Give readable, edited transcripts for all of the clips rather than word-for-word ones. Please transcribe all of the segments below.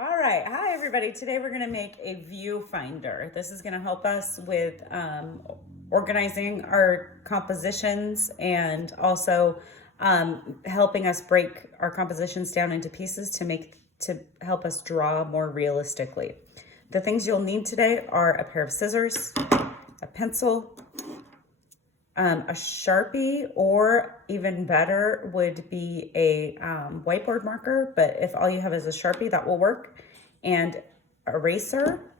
All right, hi everybody. Today we're going to make a viewfinder. This is going to help us with organizing our compositions and also helping us break our compositions down into pieces to help us draw more realistically. The things you'll need today are a pair of scissors, a pencil, a Sharpie, or even better would be a whiteboard marker, but if all you have is a Sharpie, that will work, and eraser,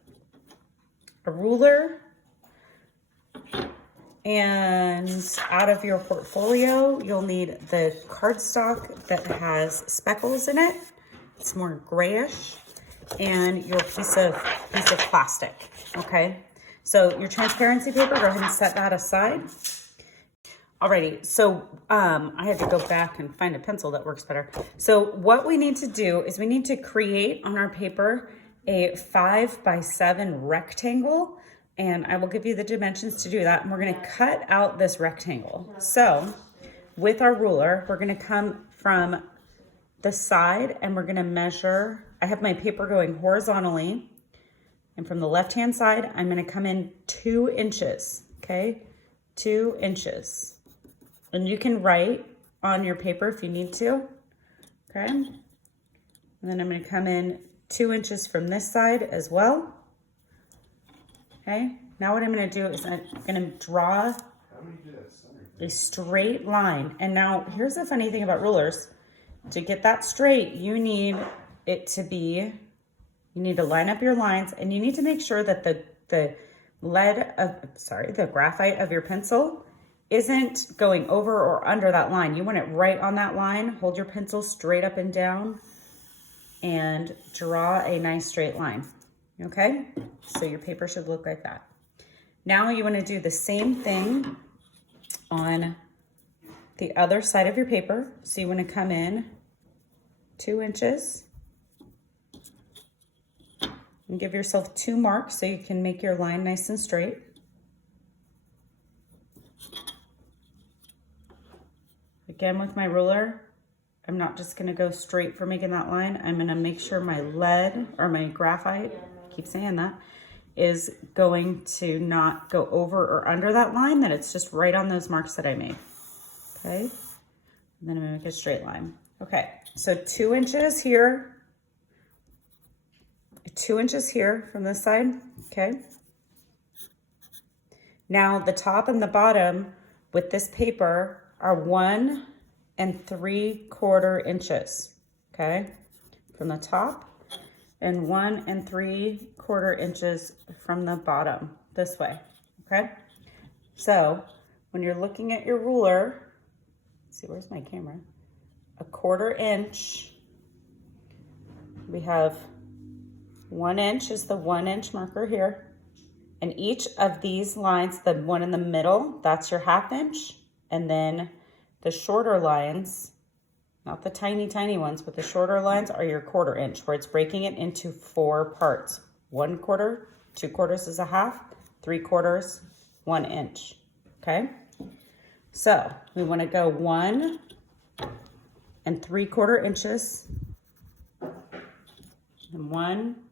a ruler, and out of your portfolio, you'll need the cardstock that has speckles in it. It's more grayish, and your piece of plastic, okay? So your transparency paper, go ahead and set that aside. Alrighty, so I had to go back and find a pencil that works better. So what we need to do is we need to create on our paper a 5x7 rectangle, and I will give you the dimensions to do that. And we're gonna cut out this rectangle. So with our ruler, we're gonna come from the side and we're gonna measure. I have my paper going horizontally, and from the left-hand side, I'm gonna come in 2 inches, okay? 2 inches. And you can write on your paper if you need to, okay? And then I'm gonna come in 2 inches from this side as well, okay? Now what I'm gonna do is I'm gonna draw a straight line. And now here's the funny thing about rulers. To get that straight, you need it to be, you need to line up your lines, and you need to make sure that the graphite of your pencil isn't going over or under that line. You want it right on that line. Hold your pencil straight up and down and draw a nice straight line, okay? So your paper should look like that. Now you want to do the same thing on the other side of your paper. So you want to come in 2 inches and give yourself 2 marks so you can make your line nice and straight. Again, with my ruler, I'm not just gonna go straight for making that line. I'm gonna make sure my lead or my graphite, I keep saying that, is going to not go over or under that line, that it's just right on those marks that I made, okay? And then I'm gonna make a straight line. Okay, so 2 inches here, 2 inches here from this side, okay? Now the top and the bottom with this paper are 1 3/4 inches, okay? From the top, and 1 3/4 inches from the bottom, this way, okay? So when you're looking at your ruler, let's see, where's my camera? 1/4 inch, we have 1 inch is the 1 inch marker here. And each of these lines, the one in the middle, that's your 1/2 inch. And then the shorter lines, not the tiny, tiny ones, but the shorter lines are your 1/4 inch, where it's breaking it into 4 parts. 1/4, 2/4 is a 1/2, 3/4, 1 inch, okay? So we wanna go 1 3/4 inches, and 1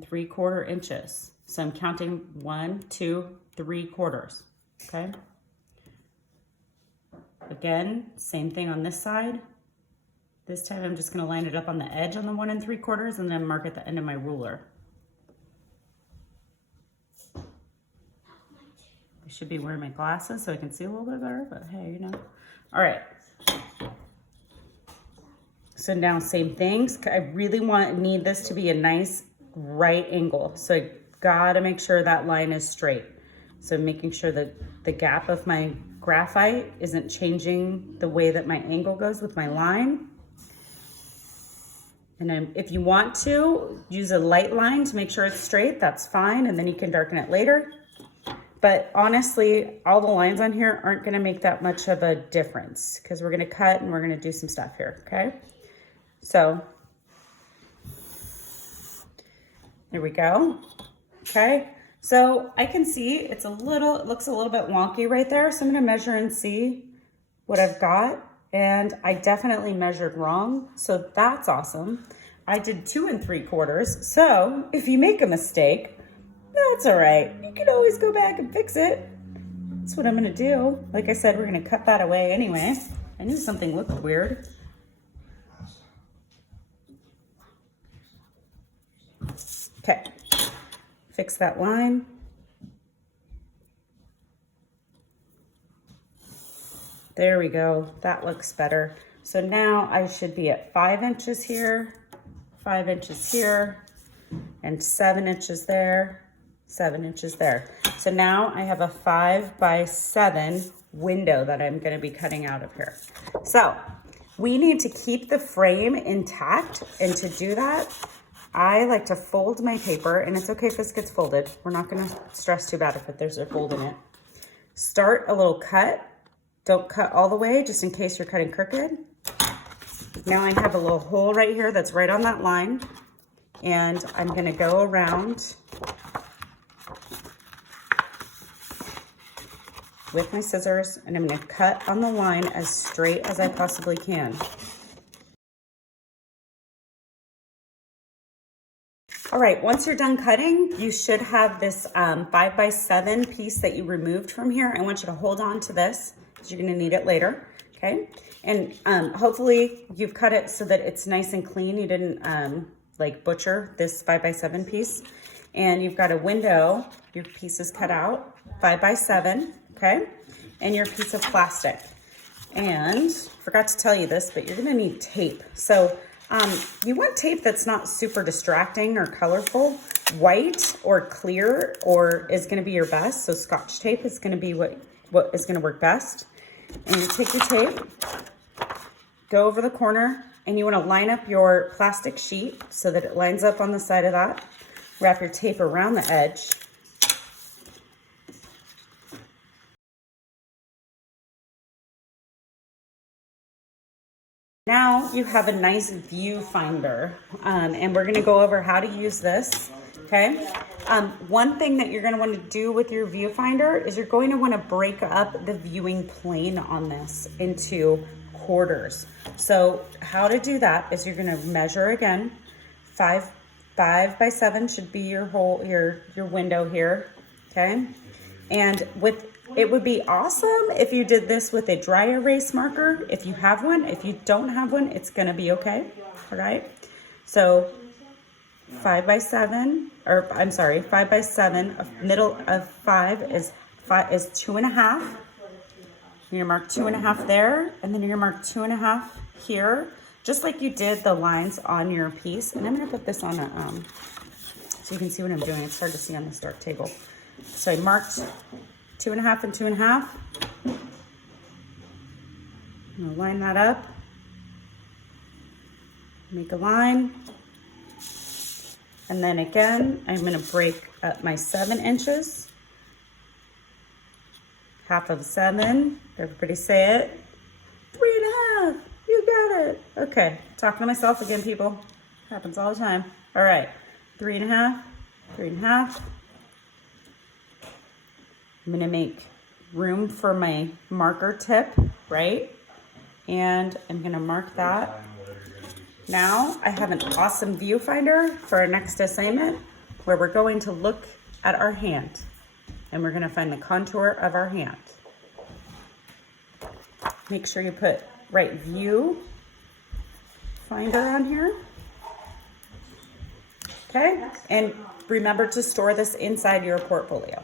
3/4 inches. So I'm counting 1, 2, 3/4, okay? Again, same thing on this side. This time I'm just gonna line it up on the edge on the 1 3/4 and then mark at the end of my ruler. I should be wearing my glasses so I can see a little bit better, but hey, you know. All right. So now same things. I really need this to be a nice right angle. So I gotta make sure that line is straight. So making sure that the gap of my graphite isn't changing the way that my angle goes with my line. And then if you want to use a light line to make sure it's straight, that's fine. And then you can darken it later. But honestly, all the lines on here aren't gonna make that much of a difference because we're gonna cut and we're gonna do some stuff here, okay? So there we go, okay? So I can see it looks a little bit wonky right there. So I'm gonna measure and see what I've got. And I definitely measured wrong. So that's awesome. I did 2 3/4. So if you make a mistake, that's all right. You can always go back and fix it. That's what I'm gonna do. Like I said, we're gonna cut that away anyway. I knew something looked weird. Okay, fix that line. There we go, that looks better. So now I should be at 5 inches here, 5 inches here, and 7 inches there, 7 inches there. So now I have a 5 by 7 window that I'm gonna be cutting out of here. So we need to keep the frame intact, and to do that, I like to fold my paper, and it's okay if this gets folded. We're not gonna stress too bad if there's a fold in it. Start a little cut. Don't cut all the way, just in case you're cutting crooked. Now I have a little hole right here that's right on that line, and I'm gonna go around with my scissors, and I'm gonna cut on the line as straight as I possibly can. All right, once you're done cutting, you should have this 5 by 7 piece that you removed from here. I want you to hold on to this because you're gonna need it later, okay? And hopefully you've cut it so that it's nice and clean. You didn't like butcher this 5 by 7 piece. And you've got a window, your piece is cut out, 5 by 7, okay? And your piece of plastic. And forgot to tell you this, but you're gonna need tape. So you want tape that's not super distracting or colorful. White or clear is gonna be your best. So Scotch tape is gonna be what is gonna work best. And you take your tape, go over the corner, and you wanna line up your plastic sheet so that it lines up on the side of that. Wrap your tape around the edge. Now you have a nice viewfinder, and we're gonna go over how to use this, okay? One thing that you're gonna wanna do with your viewfinder is you're going to wanna break up the viewing plane on this into quarters. So how to do that is you're gonna measure again, 5 by 7 should be your window here, okay? And it would be awesome if you did this with a dry erase marker, if you have one. If you don't have one, it's gonna be okay, all right? So 5 by 7, or I'm sorry, 5 by 7, middle of 5 is 2.5. You're gonna mark 2.5 there, and then you're gonna mark 2.5 here, just like you did the lines on your piece. And I'm gonna put this on a, so you can see what I'm doing. It's hard to see on this dark table. So I marked 2.5 and 2.5. I'm gonna line that up. Make a line. And then again, I'm gonna break up my 7 inches. Half of 7, everybody say it. 3.5, you got it. Okay, talking to myself again, people. Happens all the time. All right, 3.5, 3.5. I'm gonna make room for my marker tip, right? And I'm gonna mark that. Now I have an awesome viewfinder for our next assignment where we're going to look at our hand and we're gonna find the contour of our hand. Make sure you put right view finder on here. Okay, and remember to store this inside your portfolio.